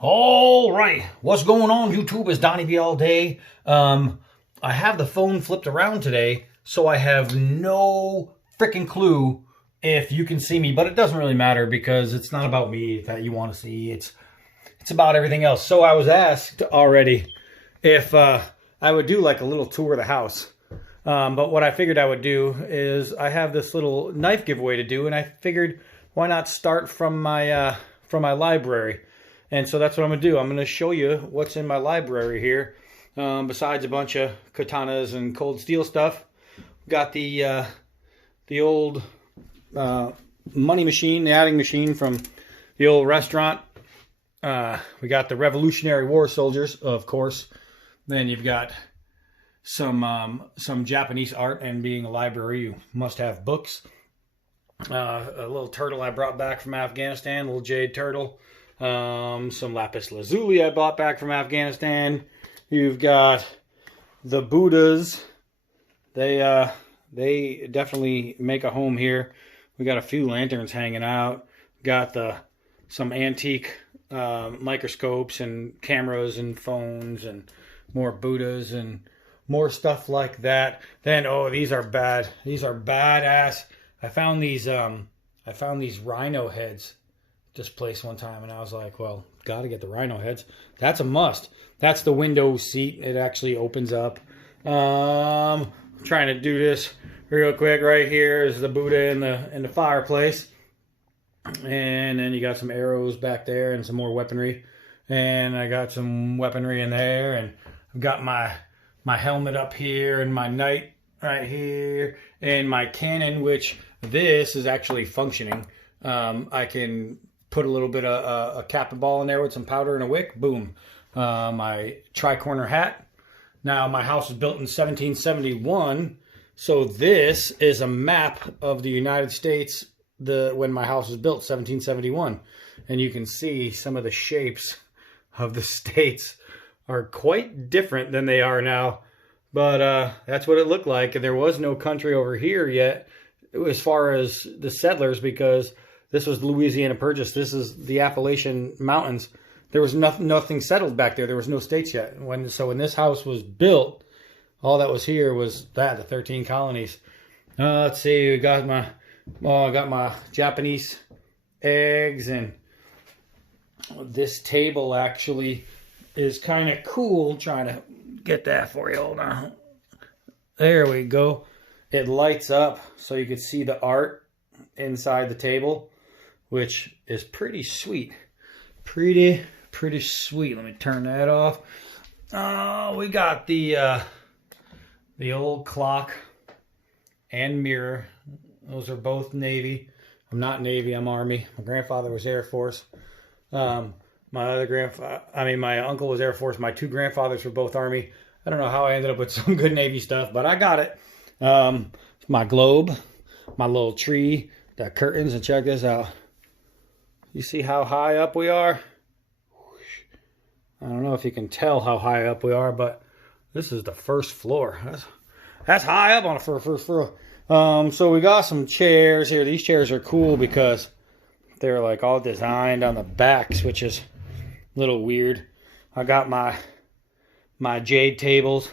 All right, what's going on YouTube? It's Donnie B all day. I have the phone flipped around today, so I have no freaking clue if you can see me, but it doesn't really matter because it's not about me that you want to see. It's about everything else. So I was asked already if I would do like a little tour of the house. But what I figured I would do is I have this little knife giveaway to do, and I figured why not start from my library. And so that's what I'm going to do. I'm going to show you what's in my library here. Besides a bunch of katanas and cold steel stuff. Got the old money machine, the adding machine from the old restaurant. We got the Revolutionary War soldiers, of course. Then you've got some Japanese art, and being a library, you must have books. A little turtle I brought back from Afghanistan, a little jade turtle. Some lapis lazuli I bought back from Afghanistan. You've got the Buddhas. They definitely make a home here. We got a few lanterns hanging out. Got some antique microscopes and cameras and phones and more Buddhas and more stuff like that. Then these are bad. These are badass. I found these rhino heads this place one time, and I was like, well, gotta get the rhino heads. That's a must. That's the window seat. It actually opens up. I'm trying to do this real quick. Right here is the Buddha in the fireplace, and then you got some arrows back there and some more weaponry, and I got some weaponry in there, and I've got my helmet up here and my knight right here, and my cannon, which this is actually functioning. I can put a little bit of a cap and ball in there with some powder and a wick. Boom. My tri-corner hat. Now, my house was built in 1771, so this is a map of the United States when my house was built, 1771. And you can see some of the shapes of the states are quite different than they are now. But that's what it looked like. And there was no country over here yet as far as the settlers, because this was Louisiana Purchase. This is the Appalachian Mountains. There was nothing settled back there. There was no states yet. So when this house was built, all that was here was the 13 colonies. Let's see. I got my Japanese eggs, and this table actually is kind of cool. I'm trying to get that for you. Hold on. There we go. It lights up so you can see the art inside the table, which is pretty sweet. Pretty sweet. Let me turn that off. We got the old clock and mirror. Those are both Navy. I'm not Navy, I'm Army. My grandfather was Air Force. My uncle was Air Force. My two grandfathers were both Army. I don't know how I ended up with some good Navy stuff, but I got it. My globe, my little tree, the curtains, and check this out. You see how high up we are? I don't know if you can tell how high up we are, but this is the first floor. That's high up on the first floor. So we got some chairs here. These chairs are cool because they're like all designed on the backs, which is a little weird. I got my jade tables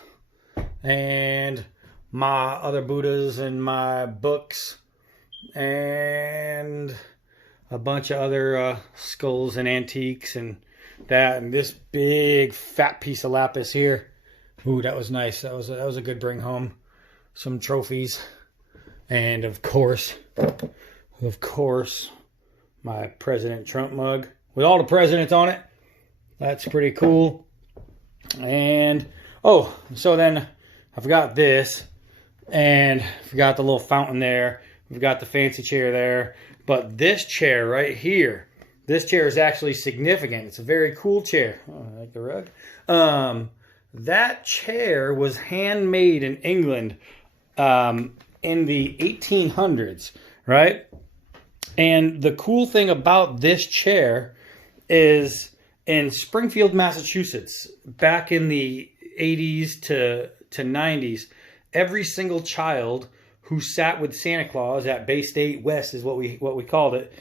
and my other Buddhas and my books and a bunch of other skulls and antiques and that, and this big fat piece of lapis here. Ooh, that was nice. That was a good bring home. Some trophies, and of course, my President Trump mug with all the presidents on it. That's pretty cool. And so then I forgot this, and forgot the little fountain there. We've got the fancy chair there. But this chair right here, this chair is actually significant. It's a very cool chair. Oh, I like the rug. That chair was handmade in England in the 1800s, right? And the cool thing about this chair is in Springfield, Massachusetts, back in the 80s to 90s, every single child who sat with Santa Claus at Bay State West is what we called it,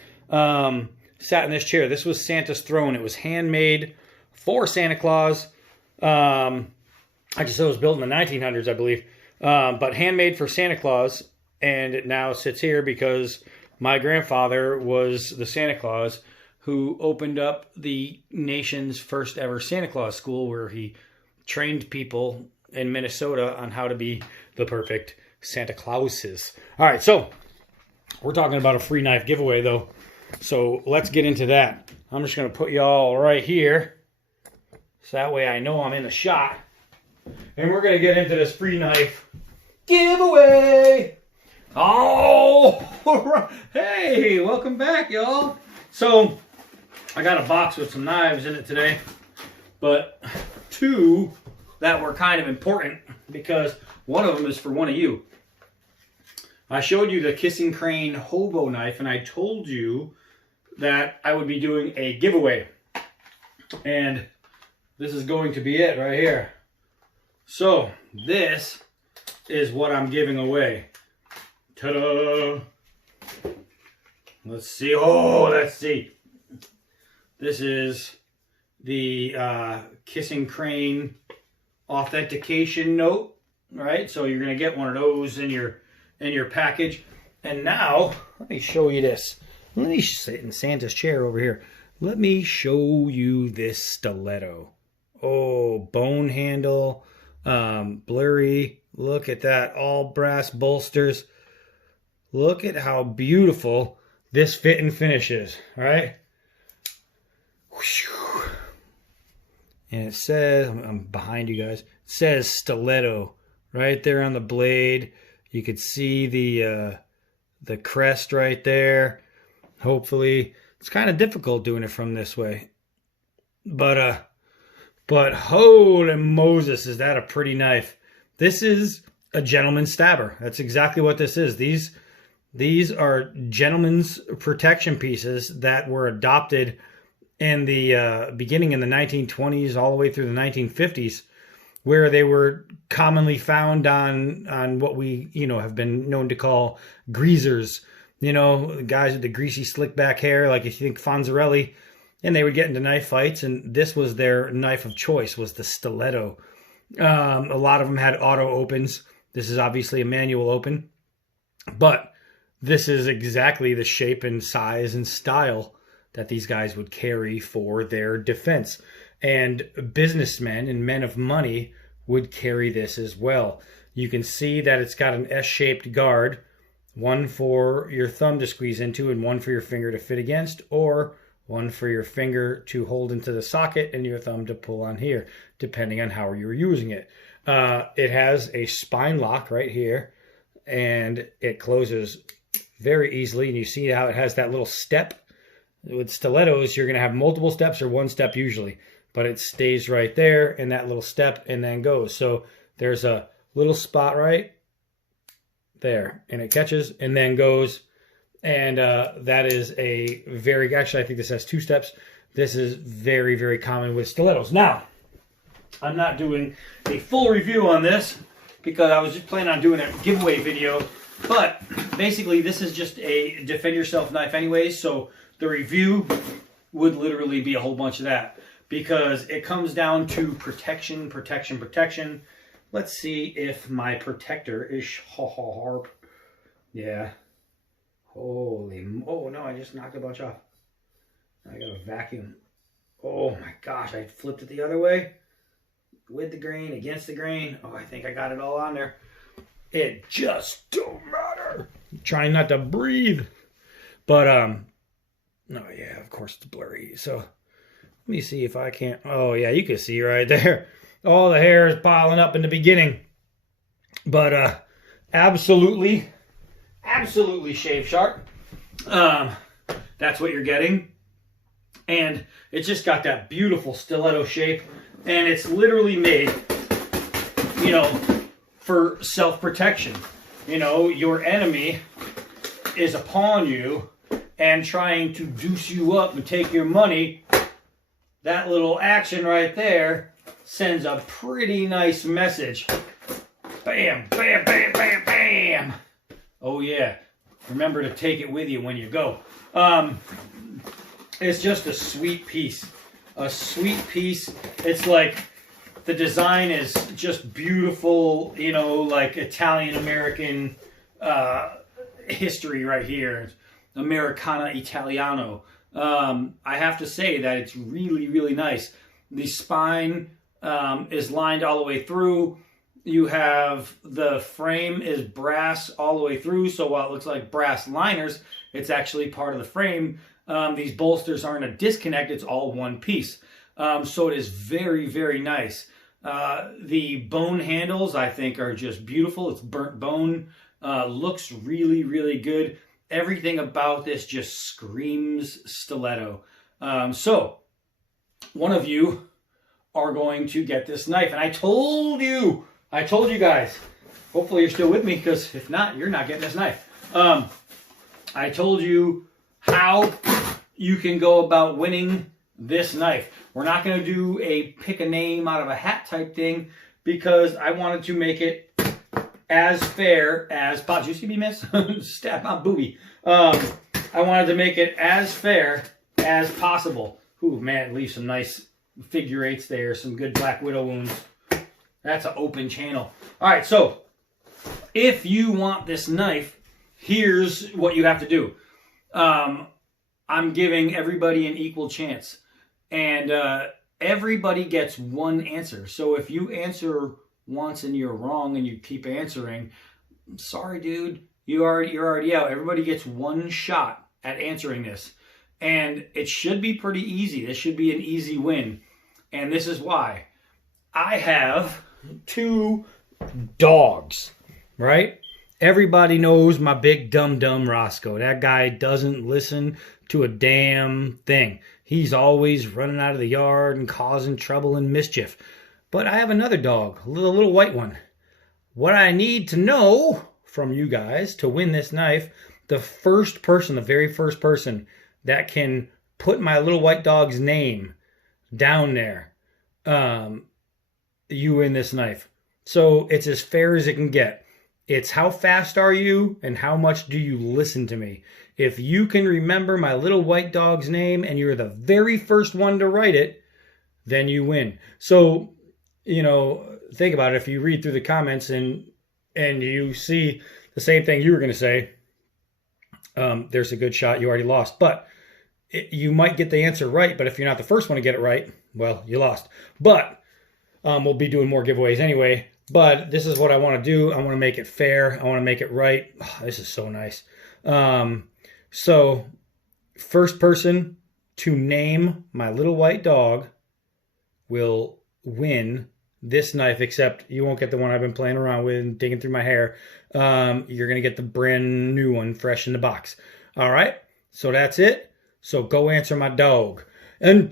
sat in this chair. This was Santa's throne. It was handmade for Santa Claus. I just said it was built in the 1900s, I believe. But handmade for Santa Claus. And it now sits here because my grandfather was the Santa Claus who opened up the nation's first ever Santa Claus school, where he trained people in Minnesota on how to be the perfect Santa Clauses. All right, so we're talking about a free knife giveaway, though. So let's get into that. I'm just going to put y'all right here, so that way I know I'm in the shot. And we're going to get into this free knife giveaway. Oh, hey, welcome back, y'all. So I got a box with some knives in it today, but two that were kind of important because one of them is for one of you. I showed you the Kissing Crane hobo knife, and I told you that I would be doing a giveaway. And this is going to be it right here. So this is what I'm giving away. Ta-da! Let's see. Oh, let's see. This is the Kissing Crane authentication note, right? So you're gonna get one of those in your package. And now let me show you this. Let me sit in Santa's chair over here. Let me show you this stiletto. Oh, bone handle, blurry. Look at that, all brass bolsters. Look at how beautiful this fit and finish is, right? And it says, I'm behind you guys, it says stiletto right there on the blade. You could see the crest right there. Hopefully, it's kind of difficult doing it from this way. But holy Moses, is that a pretty knife. This is a gentleman's stabber. That's exactly what this is. These are gentleman's protection pieces that were adopted in the beginning in the 1920s all the way through the 1950s, where they were commonly found on what we, have been known to call greasers. Guys with the greasy slick back hair, like if you think Fonzarelli, and they would get into knife fights, and this was their knife of choice, was the stiletto. A lot of them had auto opens. This is obviously a manual open, but this is exactly the shape and size and style that these guys would carry for their defense. And businessmen and men of money would carry this as well. You can see that it's got an S-shaped guard, one for your thumb to squeeze into and one for your finger to fit against, or one for your finger to hold into the socket and your thumb to pull on here, depending on how you're using it. It has a spine lock right here, and it closes very easily. And you see how it has that little step. With stilettos, you're going to have multiple steps or one step usually, but it stays right there in that little step and then goes. So there's a little spot right there, and it catches and then goes. And that is actually, I think this has two steps. This is very, very common with stilettos. Now, I'm not doing a full review on this because I was just planning on doing a giveaway video. But basically, this is just a defend yourself knife anyways. So the review would literally be a whole bunch of that because it comes down to protection, protection, protection. Let's see if my protector is sharp. Yeah. Holy, oh no, I just knocked a bunch off. I got a vacuum. Oh my gosh, I flipped it the other way. With the grain, against the grain. Oh, I think I got it all on there. It just don't matter. I'm trying not to breathe. But, no, yeah, of course it's blurry. So, let me see if I can't. Oh, yeah, you can see right there. All the hair is piling up in the beginning. But, absolutely shave sharp. That's what you're getting. And it's just got that beautiful stiletto shape. And it's literally made, for self-protection. Your enemy is upon you and trying to deuce you up and take your money. That little action right there sends a pretty nice message. Bam, bam, bam, bam, bam. Oh yeah. Remember to take it with you when you go. It's just a sweet piece. A sweet piece. It's like the design is just beautiful, you know, like Italian-American history right here. Americana Italiano. I have to say that it's really, really nice. The spine is lined all the way through. You have the frame is brass all the way through, so while it looks like brass liners, it's actually part of the frame. These bolsters aren't a disconnect, it's all one piece. So it is very, very nice. The bone handles, I think, are just beautiful. It's burnt bone. Looks really, really good. Everything about this just screams stiletto. So, one of you are going to get this knife. And I told you guys, hopefully you're still with me, because if not, you're not getting this knife. I told you how you can go about winning this knife. We're not going to do a pick a name out of a hat type thing, because I wanted to make it as fair as possible. You see me, miss? Stab my booby. I wanted to make it as fair as possible. Ooh, man, it leaves some nice figure eights there. Some good Black Widow wounds. That's an open channel. All right, so if you want this knife, here's what you have to do. I'm giving everybody an equal chance. And everybody gets one answer. So if you answer once and you're wrong and you keep answering, sorry, dude, you're already out. Everybody gets one shot at answering this. And it should be pretty easy. This should be an easy win. And this is why. I have 2 dogs, right? Everybody knows my big dumb Roscoe. That guy doesn't listen to a damn thing. He's always running out of the yard and causing trouble and mischief. But I have another dog, a little white one. What I need to know from you guys to win this knife, the very first person that can put my little white dog's name down there, you win this knife. So it's as fair as it can get. It's how fast are you and how much do you listen to me. If you can remember my little white dog's name and you're the very first one to write it, then you win. So, you know, think about it. If you read through the comments and you see the same thing you were going to say, there's a good shot you already lost. But you might get the answer right, but if you're not the first one to get it right, well, you lost. But we'll be doing more giveaways anyway. But this is what I want to do. I want to make it fair. I want to make it right. Oh, this is so nice. So, first person to name my little white dog will win this knife, except you won't get the one I've been playing around with and digging through my hair. You're going to get the brand new one, fresh in the box. All right? So that's it. So go answer my dog. And